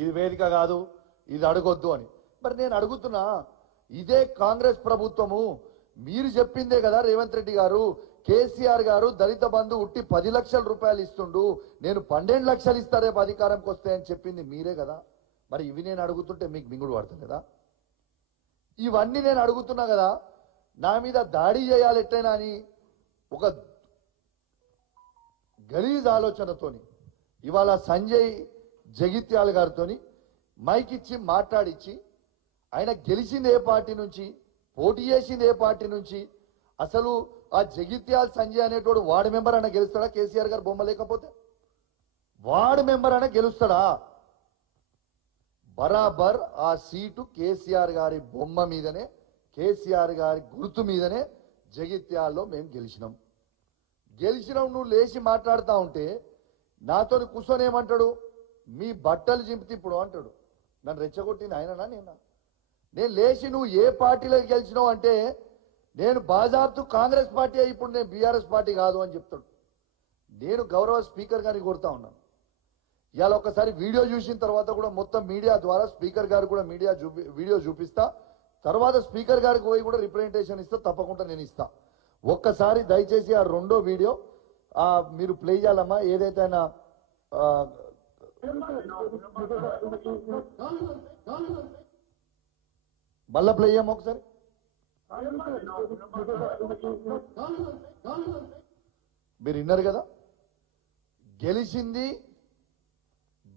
ఇది వేదిక కాదు, ఇది అడగొద్దు అని. మరి నేను అడుగుతున్నా, ఇదే కాంగ్రెస్ ప్రభుత్వము మీరు చెప్పిందే కదా రేవంత్ రెడ్డి గారు, కేసీఆర్ గారు దళిత బంధు ఉట్టి 10 లక్షల రూపాయలు ఇస్తుండు, నేను 12 లక్షలు ఇస్తా రేపు అధికారంకి వస్తాయని చెప్పింది మీరే కదా. మరి ఇవి నేను అడుగుతుంటే మీకు మింగుడు పడుతుంది కదా. ఇవన్నీ నేను అడుగుతున్నా కదా, నా మీద దాడి చేయాలి ఎట్లయినా అని ఒక గలీజ్ ఆలోచనతోని ఇవాళ సంజయ్ జగిత్యాల గారితోని మైక్ ఇచ్చి మాట్లాడిచ్చి, ఆయన గెలిచింది ఏ పార్టీ నుంచి, పోటీ చేసింది ఏ పార్టీ నుంచి, అసలు ఆ జగిత్యాల సంజయ్ అనేటోడు వార్డు మెంబర్ అయినా గెలుస్తాడా కేసీఆర్ గారు బొమ్మ లేకపోతే? వార్డు మెంబర్ అయినా గెలుస్తాడా? బరాబర్ ఆ సీటు కేసీఆర్ గారి బొమ్మ మీదనే, కేసీఆర్ గారి గుర్తు మీదనే జగిత్యాల్లో మేము గెలిచినాం. నువ్వు లేచి మాట్లాడుతూ ఉంటే నాతో కూర్చొని ఏమంటాడు, మీ బట్టలు చింపితే ఇప్పుడు అంటాడు. నన్ను రెచ్చగొట్టింది ఆయననా నేనా? నేను లేచి నువ్వు ఏ పార్టీలోకి గెలిచినావు అంటే నేను బాజాబ్తు కాంగ్రెస్ పార్టీ, ఇప్పుడు నేను బీఆర్ఎస్ పార్టీ కాదు అని చెప్తాడు. నేను గౌరవ స్పీకర్ గారిని కొడతా ఉన్నాను. ఇవాళ ఒకసారి వీడియో చూసిన తర్వాత కూడా మొత్తం మీడియా ద్వారా స్పీకర్ గారు కూడా వీడియో చూపిస్తా, తర్వాత స్పీకర్ గారికి పోయి కూడా రిప్రజెంటేషన్ ఇస్తా, తప్పకుండా నేను ఇస్తా. ఒక్కసారి దయచేసి ఆ రెండో వీడియో మీరు ప్లే చేయాలమ్మా. ఏదైతే ఆయన మళ్ళా ప్లే చేయమ్మా ఒకసారి. మీరు విన్నారు కదా, గెలిచింది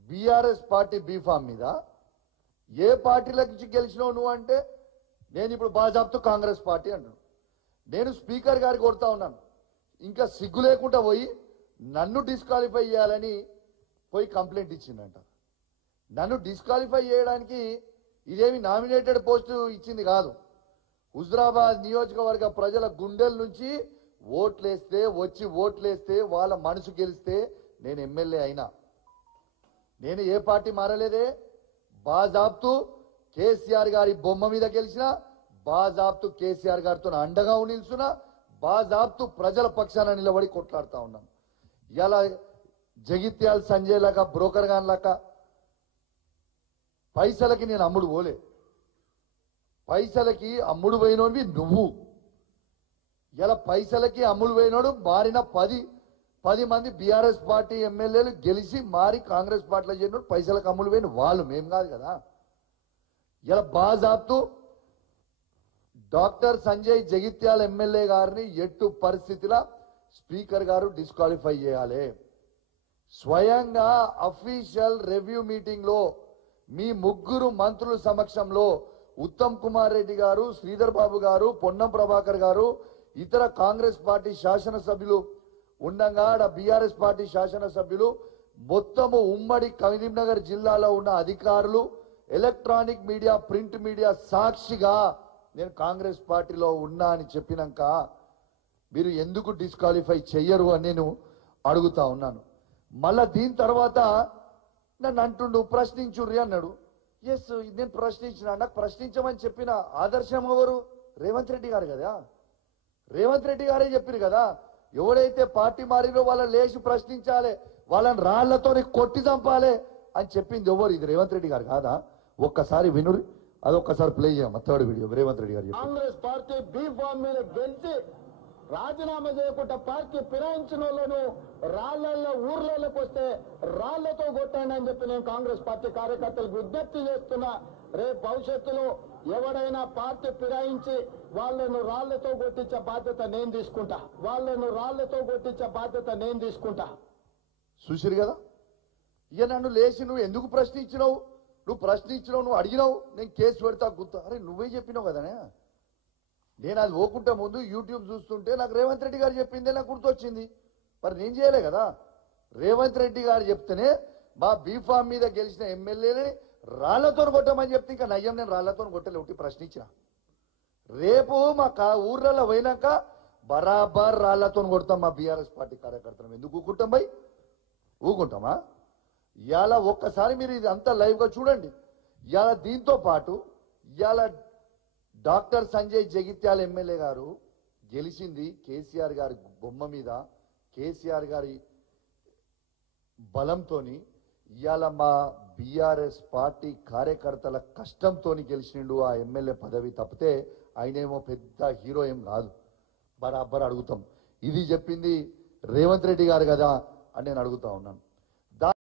బీఆర్ఎస్ పార్టీ బీఫామ్ మీద. ఏ పార్టీలకు గెలిచినావు నువ్వు అంటే నేను ఇప్పుడు బాజాబ్తు కాంగ్రెస్ పార్టీ అంటున్నాను. నేను స్పీకర్ గారికి కొడతా ఉన్నాను, ఇంకా సిగ్గు లేకుండా పోయి నన్ను డిస్క్వాలిఫై చేయాలని పోయి కంప్లైంట్ ఇచ్చిందంట. నన్ను డిస్క్వాలిఫై చేయడానికి ఇదేమి నామినేటెడ్ పోస్టు ఇచ్చింది కాదు. హుజరాబాద్ నియోజకవర్గ ప్రజల గుండెల నుంచి ఓట్లేస్తే వాళ్ళ మనసు గెలిస్తే నేను ఎమ్మెల్యే అయినా. నేను ఏ పార్టీ మారలేదే, బాజాబ్తు కేసీఆర్ గారి బొమ్మ మీద గెలిచిన, బాజాబ్తు కేసీఆర్ గారితో అండగా నిల్చున్నా, బాజాబ్తు ప్రజల పక్షాన నిలబడి కొట్లాడుతా ఉన్నాను. ఇలా జగిత్యాల సంజయ్ లాగా బ్రోకర్ గాన్ లాగా పైసలకి నేను అమ్ముడు పోలే. పైసలకి అమ్ముడు పోయినోడివి నువ్వు. ఇలా పైసలకి అమ్ముడు పోయినోడు మారిన 10 మంది బీఆర్ఎస్ పార్టీ ఎమ్మెల్యేలు గెలిచి మారి కాంగ్రెస్ పార్టీలో చేరినోడు పైసలకు అమ్ముడు పోయిన వాళ్ళు, మేం కాదు కదా. ఇలా బాజాబ్తు డాక్టర్ సంజయ్ జగిత్యాల ఎమ్మెల్యే గారిని ఎట్టు పరిస్థితిలో స్పీకర్ గారు డిస్క్వాలిఫై చేయాలి. స్వయంగా అఫీషియల్ రివ్యూ మీటింగ్ లో మీ ముగ్గురు మంత్రుల సమక్షంలో ఉత్తమ్ కుమార్ రెడ్డి గారు, శ్రీధర్ బాబు గారు, పొన్నం ప్రభాకర్ గారు, ఇతర కాంగ్రెస్ పార్టీ శాసనసభ్యులు ఉండగా బీఆర్ఎస్ పార్టీ శాసనసభ్యులు మొత్తము ఉమ్మడి కరీంనగర్ జిల్లాలో ఉన్న అధికారులు, ఎలక్ట్రానిక్ మీడియా, ప్రింట్ మీడియా సాక్షిగా నేను కాంగ్రెస్ పార్టీలో ఉన్నా అని చెప్పినాక మీరు ఎందుకు డిస్క్వాలిఫై చెయ్యరు అని నేను అడుగుతా ఉన్నాను. మళ్ళా దీని తర్వాత నన్ను అంటుండు ప్రశ్నించుర్రి అన్నాడు. ఎస్, నేను ప్రశ్నించిన, నాకు ప్రశ్నించమని చెప్పిన ఆదర్శం ఎవరు? రేవంత్ రెడ్డి గారు కదా. రేవంత్ రెడ్డి గారే చెప్పారు కదా, ఎవడైతే పార్టీ మారినో వాళ్ళని లేచి ప్రశ్నించాలి, వాళ్ళని రాళ్లతో కొట్టి చంపాలి అని చెప్పింది ఎవరు? ఇది రేవంత్ రెడ్డి గారు కాదా? ఒక్కసారి వినురి, అదొక్కసారి ప్లే చేయమ్మా. థర్డ్ వీడియో రేవంత్ రెడ్డి గారు. కాంగ్రెస్ పార్టీ బీ ఫామ్ మీద గెలిచి రాజీనామా చేయకుండా పార్టీ ఫిరాయించిన వాళ్ళను రాళ్లలో ఊర్లలోకి వస్తే రాళ్లతో కొట్టండి అని చెప్పి నేను కాంగ్రెస్ పార్టీ కార్యకర్తలకు విజ్ఞప్తి చేస్తున్నా. రేపు భవిష్యత్తులో ఎవడైనా పార్టీ ఫిరాయించి వాళ్ళను రాళ్లతో కొట్టించే బాధ్యత నేను తీసుకుంటా. చూసిరు కదా, ఇక నన్ను లేచి నువ్వు ఎందుకు ప్రశ్నించినావు, నువ్వు అడిగినావు, నేను కేసు పెడతా గుర్తా. అరే నువ్వే చెప్పినావు కదనే. నేను అది పోకుంటే ముందు యూట్యూబ్ చూస్తుంటే నాకు రేవంత్ రెడ్డి గారు చెప్పిందే నాకు గుర్తొచ్చింది. మరి నేను చేయలే కదా. రేవంత్ రెడ్డి గారు చెప్తేనే మా బీఫామ్ మీద గెలిచిన ఎమ్మెల్యేని రాళ్లతో కొట్టమని చెప్తే ఇంకా నయ్యం, నేను రాళ్లతో కొట్టలే, ఒకటి ప్రశ్నించిన. రేపు మా ఊర్లలో పోయినాక బరాబర్ రాళ్లతో కొడతాం మా బీఆర్ఎస్ పార్టీ కార్యకర్తలు. ఎందుకు ఊకుంటాం భయ్? ఊకుంటామా? ఇవాళ ఒక్కసారి మీరు ఇది అంతా లైవ్ గా చూడండి. ఇవాళ దీంతో పాటు ఇవాళ డాక్టర్ సంజయ్ జగిత్యాల ఎమ్మెల్యే గారు గెలిచింది కేసీఆర్ గారి బొమ్మ మీద, కేసీఆర్ గారి బలంతోని. ఇవాళ మా బీఆర్ఎస్ పార్టీ కార్యకర్తల కష్టంతో గెలిచిండు ఆ ఎమ్మెల్యే పదవి తప్పితే ఆయనేమో పెద్ద హీరో ఏం కాదు. బరాబర్ అడుగుతాం. ఇది చెప్పింది రేవంత్ రెడ్డి గారు కదా అని నేను అడుగుతా ఉన్నాను.